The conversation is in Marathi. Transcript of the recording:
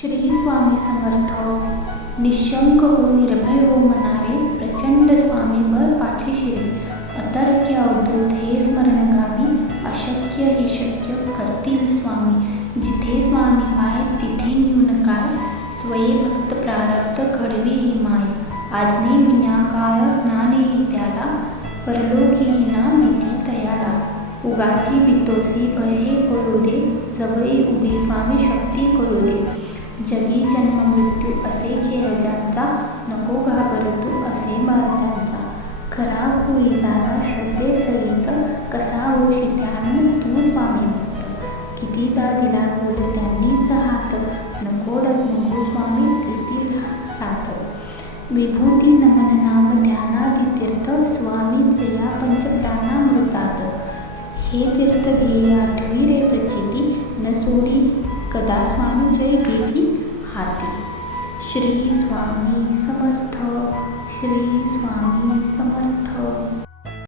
श्री स्वामी समर्थ. निशंक हो निर्भय हो मनारे, प्रचंड स्वामी बळ पाठीशी रे. अतर्क्य अवधूत हे स्मरणगामी, अशक्य हे शक्य करतील स्वामी. जिथे स्वामी पाय तिथे न्यून काय, स्वये भक्त प्रारब्ध घडवी ही माय. आज्ञे विना काय ज्ञानेही त्याला, परलोकीही ना भीती तयाला. उगाची बितोसी भय हे पळू दे, जवळी उभी स्वामी शक्ती कळू दे. जगी जन्म मृत्यू असे खेळ ज्यांचा, नको घाबरतू असे भारतांचा. खरा होई जागा श्रद्धेसहित, कसा होशी ध्यान तू स्वामी भक्त. कितीदा दिला बोल त्यांनीच हात, नको डगमगू स्वामी देतील साथ. विभूती नमन नाम ध्यानादी तीर्थ, स्वामींचे या पंचप्राणामृतात. हे तीर्थ घे आठवी रे प्रचिती, न सोडी कदा स्वामी जय देवी हाती. श्री स्वामी समर्थ. श्री स्वामी समर्थ.